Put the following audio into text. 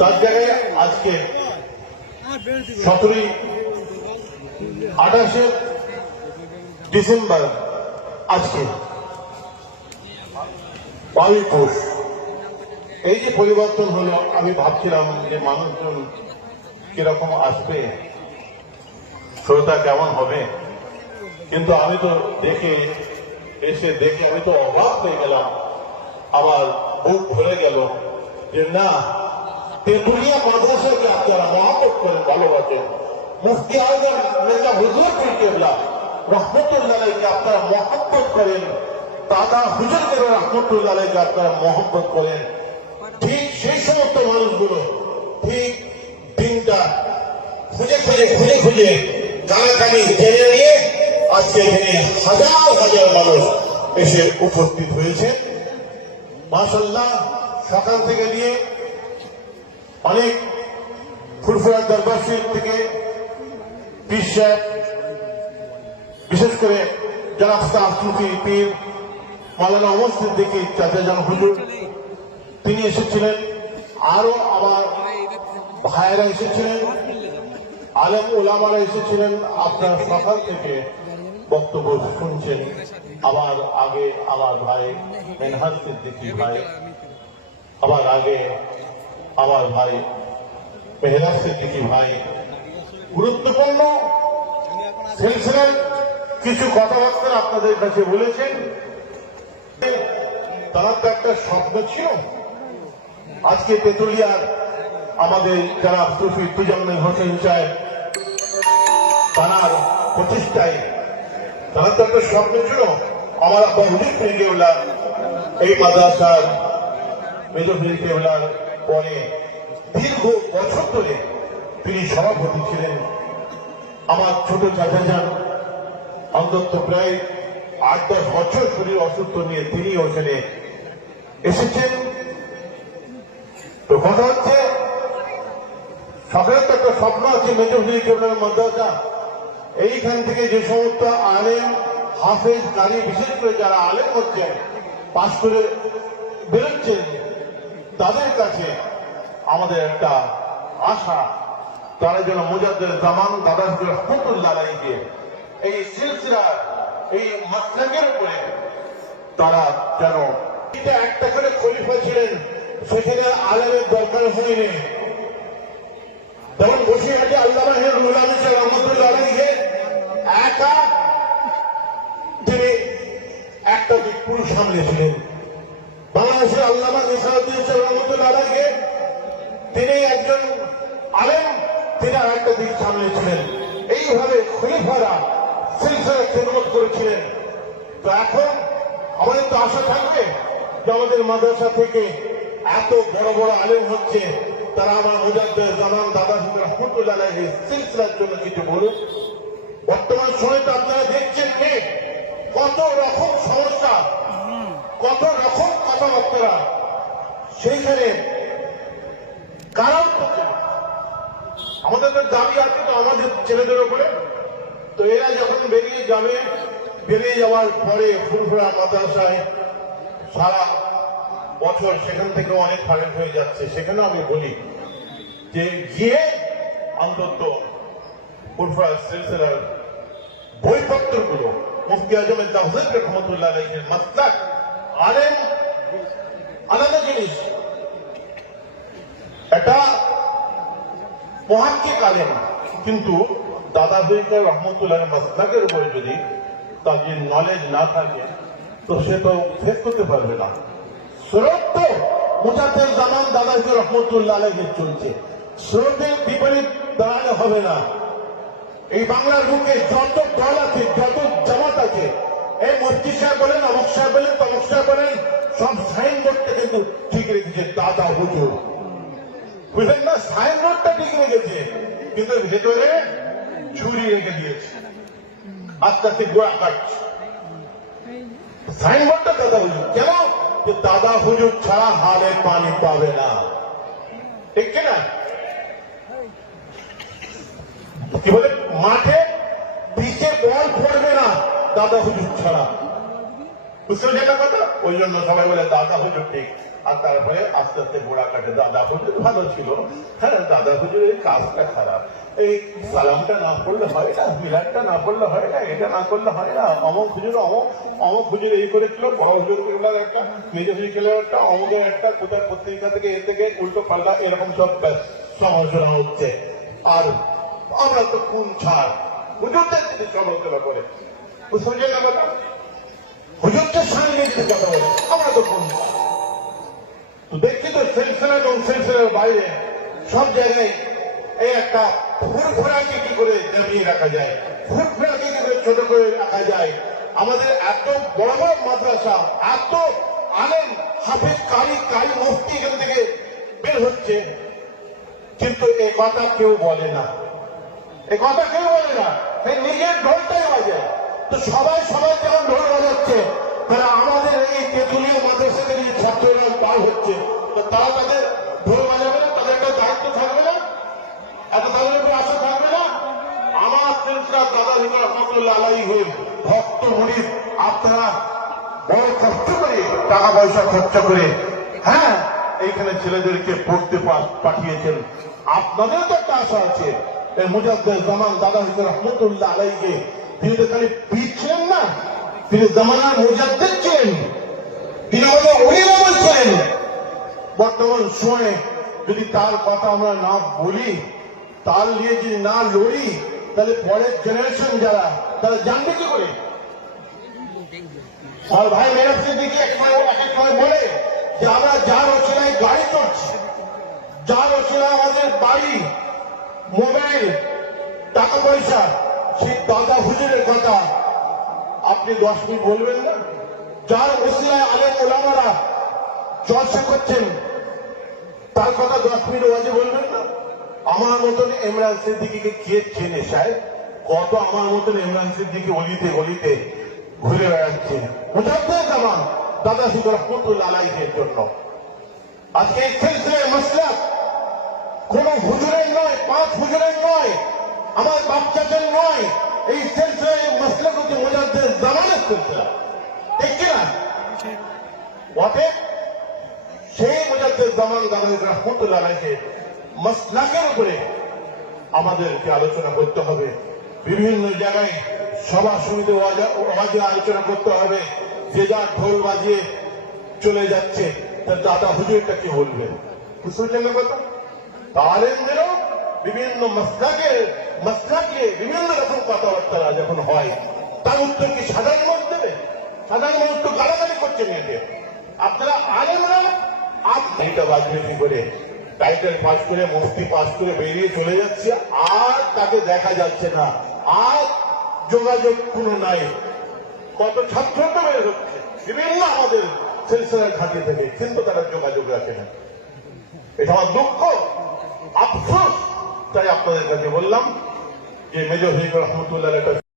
তার জায়গায় আজকে সতেরোই আঠাশে ডিসেম্বর আজকে বারোই পৌষ এই যে পরিবর্তন হলো, আমি ভাবছিলাম যে মানুষজন কীরকম আসবে, শ্রোতা কেমন হবে? কিন্তু আমি তো দেখে এসে দেখে আমি তো অবাক হয়ে গেলাম। আমার বুক ভরে গেল যে না তেঁতুলিয়া মাদ্রাসাকে আপনারা মহাপত করেন, ভালোবাসেন। মুফতি আজম নেতা হুজুর কেবলা রহমতুল্লাহকে আপনারা মহাব্বত করেন। দাদা হুজুরকে রহমতুল্লাহকে আপনারা মহব্বত করেন। ঠিক সেই সমস্ত মানুষগুলো, ঠিক দিনটা খুঁজে খুঁজে খুঁজে খুঁজে কানাকানি জেনে নিয়ে আজকে এখানে হাজার হাজার মানুষ এসে উপস্থিত হয়েছে। মাসাল্লাহ সকাল থেকে নিয়ে অনেক ফুরফুরা দরবার থেকে সাহেব, বিশেষ করে যারা আফসুফি পীর মালানা অমস্তির দিকে চাচাজান হুজুর তিনি এসেছিলেন। আরও আমার ভাইয়েরা এসেছিলেন আলেম ওলামারা এসেছিলেন। আপনার সকাল থেকে বক্তব্য শুনছেন। আবার আগে আমার ভাই মেনহাজ সিদ্দিকী ভাই আবার আগে আমার ভাই মেহরাজ সিদ্দিকী ভাই। গুরুত্বপূর্ণ সিলসিলার কিছু কথাবার্তা আপনাদের কাছে বলেছেন তার তো একটা স্বপ্ন ছিল। আজকে তেতুলিয়ার আমাদের যারা সুফি তুজাম্মেল হোসেন সাহেব, তার প্রতিষ্ঠায় তার তো একটা স্বপ্ন ছিল। আমার আব্বা হুজুর ফিরিকেউল্লাহ এই মাদ্রাসার মেজর ফিরিকেউল্লার পরে দীর্ঘ বছর ধরে তিনি সভাপতি ছিলেন। আমার ছোট চাচা যান অন্তত প্রায় আট দশ বছর শরীর অসুস্থ নিয়ে তিনি ওখানে এসেছেন। তো কথা হচ্ছে সকালে তো একটা স্বপ্ন আছে মেজরহুলি কেবলের মাদ্রাসা। এইখান থেকে যে সমস্ত আলেম, হাফেজ কারি বিশেষ করে যারা আলেম হচ্ছেন, পাশ করে বেরোচ্ছেন তাদের কাছে আমাদের একটা আশা। তারা যেন মুজাদ্দের জামান দাদা রহমতুল্লাহ আলাইকে এই সিলসিলা এই মাসলাকের উপরে তারা যেন এটা একটা করে খলিফা ছিলেন, সেখানে আলেমের দরকার হয়নি। বসে আছে আল্লাহ রুলাম রহমতুল্লাহ একা তিনি একটা পুরুষ সামলেছিলেন বাংলাদেশের আল্লামা নিসারুদ্দিন রহমতুল্লাহ তিনি একজন আলেম, তিনি আর একটা দিক সামলেছিলেন। এইভাবে খলিফারা সিলসিলা খেদমত করেছিলেন। তো এখন আমাদের তো আশা থাকবে যে আমাদের মাদ্রাসা থেকে এত বড় বড় আলেম হচ্ছে, তারা আমার মুজাদ্দের জামান দাদা হুজুর রহমতুল্লাহ আলাইহি সিলসিলার জন্য কিছু বলুন বর্তমান সময় তো আপনারা দেখছেন কত রকম সমস্যা, কত রকম কথাবার্তা সেইখানে কারণ আমাদের তো দাবি আছে তো আমাদের ছেলেদের উপরে। তো এরা যখন বেরিয়ে যাবে, বেরিয়ে যাওয়ার পরে ফুরফুরা মাদ্রাসায় সারা বছর সেখান থেকে অনেক ফারেক হয়ে যাচ্ছে। সেখানে আমি বলি যে, গিয়ে অন্তত ফুরফুরা সিলসিলার বইপত্রগুলো, মুফতি আজমের তাহজিব রহমতুল্লাহ মাসলাক আলেম আলাদা জিনিস। এটা মহাক্কিক আলেম কিন্তু দাদা হইকার রহমতুল্লাহ মাসলাকের উপরে যদি তার যে নলেজ না থাকে, তো সে তো ফেস করতে পারবে না। স্রোত তো মুজাফের জামান দাদা হইকার রহমতুল্লাহ আলাইহি চলছে। স্রোতের বিপরীত দাঁড়ালে হবে না। এই বাংলার বুকে যত দল আছে, যত জামাত আছে, এই মন্ত্রী সাহেব বলেন, অমুক সাহেব বলেন, তমুক সাহেব বলেন, সব কিন্তু ঠিক রেখেছে দাদা হুজুর বুঝলেন না? সাইনবোর্ডটা ঠিক রেখেছে, কিন্তু ভেতরে চুরি রেখে দিয়েছে। আস্তে আস্তে গোড়া কাটছে সাইনবোর্ডটা দাদা হুজুর, কেন? যে দাদা হুজুর ছাড়া হালে পানি পাবে না। ঠিক কিনা কি বলে? মাঠে, পিচে বল পড়বে না দাদা হুজুর ছাড়া। বুঝতে পারছেন না কথা? ওই জন্য সবাই বলে, দাদা হুজুর ঠিক। আর তারপরে আস্তে আস্তে গোড়া কাটে। দাদা হুজুর ভালো ছিল। হ্যাঁ দাদা হুজুরের কাজটা খারাপ। এই সালামটা না করলে হয় না মিলাদটা না পড়লে হয় না, এটা না করলে হয় না। অমক হুজুর, অমক অমক হুজুর এই করেছিল বড় হুজুর কেলার একটা মেজ হুজুর কেলার একটা, অমকের একটা, কোথায় পত্রিকা থেকে এ থেকে উল্টো পাল্টা এরকম সব সমালোচনা হচ্ছে। আর আমরা তো কোন ছাড়। হুজুরদের যদি সমালোচনা করে বুঝতে পারছেন না কথা? হুজুরদের সামনে যদি কথা বলে। আমরা তো কোন তো দেখছি তো সেলসেলা এবং সেলসেলার বাইরে সব জায়গায় এই একটা ফুরফুরাকে কি করে জামিয়ে রাখা যায় ফুরফুরাকে কি করে ছোট করে রাখা যায়। আমাদের এত বড় বড় মাদ্রাসা, এত আলেম হাফিজ কারি কারি মুফতি এখান থেকে বের হচ্ছে। কিন্তু এ কথা কেউ বলে না। এ কথা কেউ বলে না। সে নিজের ঢোলটাই বাজে তো সবাই সবাই যখন ঢোল বাজাচ্ছে? তারা আমাদের এই তেতুলিয়া মাদ্রাসা থেকে যে ছাত্ররা পার হচ্ছে। তারা তাদের ঢোল বাজাবে না, তাদের একটা দায়িত্ব থাকবে না? এত তাদের উপরে আশা থাকবে না? আমার সিলসিলা দাদা হিমা রহমতুল্লাহ আলাই হয়ে ভক্ত মুড়িদ আপনারা বড় কষ্ট করে টাকা পয়সা খরচ করে হ্যাঁ এইখানে ছেলেদেরকে পড়তে পাঠিয়েছেন। আপনাদের তো একটা আশা আছে। মুজাদ্দের জামান দাদা হিসেবে রহমতুল্লাহ আলাইকে তিনি তো খালি পীর ছিলেন না, তিনি জামানার মুজাদ্দের ছিলেন। তিনি আমাদের অভিভাবক ছিলেন বর্তমান সময়ে যদি তার কথা আমরা না বলি তার নিয়ে যদি না লড়ি, তাহলে পরের জেনারেশন যারা, তারা জানবে কি করে? আর ভাই মেরাজকে দিকে এক সময় বলে যে আমরা যার ওসিলায় গাড়ি চড়ছি, যার ওসিলায় আমাদের বাড়ি, মোবাইল, টাকা পয়সা সেই দাদা হুজুরের কথা। আপনি দশ মিনিট বলবেন না? যার ওসিলায় আলেম ওলামারা চর্চা করছেন, তার কথা দশ মিনিট ওয়াজে বলবেন না? আমার মতন ইমরান সিদ্দিকিকে কে চেনে সাহেব? কত আমার মতন ইমরান সিদ্দিকি অলিতে গলিতে ঘুরে বেড়াচ্ছে। মুজাদ্দের জামান, দাদা শুধু রহমতুল্লাহ আলাইহের জন্য। আজকে এই সিলসিলায় মাসলা কোন হুজুরের নয়, পাঁচ হুজুরের নয় আমার বাচ্চাদের নয়, এই সিলসিলায় মাসলা হচ্ছে মুজাদ্দের জামানের সিলসিলা ঠিক কিনা অতএব সেই মুজাদ্দের জামান দাদা রহমতুল্লাহ আলাইকে মাসলাকের উপরে আমাদেরকে আলোচনা করতে হবে। বিভিন্ন জায়গায় সভা সমিতি ওয়াজে আলোচনা করতে হবে। যে যা ঢোল বাজিয়ে চলে যাচ্ছে, তার দাদা হুজুরটা কি বলবে? বুঝতে না কথা? তালেমদেরও বিভিন্ন মসলাকে মসলাকে বিভিন্ন রকম কথাবার্তা যখন হয়, তার উত্তর কি সাধারণ মানুষ দেবে? সাধারণ মানুষ তো গালাগালি করছেন এতে আপনারা আলেমরা আপনি এটা বাজবে কি করে টাইটেল পাস করে, মুক্তি পাস করে বেরিয়ে চলে যাচ্ছে, আর তাকে দেখা যাচ্ছে না। আর যোগাযোগ কোনো নাই। কত ছাত্র তো বের হচ্ছে? বিভিন্ন আমাদের সিলসিলার ঘাটি থেকে, কিন্তু তারা যোগাযোগ রাখে না। এটা আমার দুঃখ, আফসোস। তাই আপনাদের কাছে বললাম যে মেজর হিজুর রহমতুল্লাহ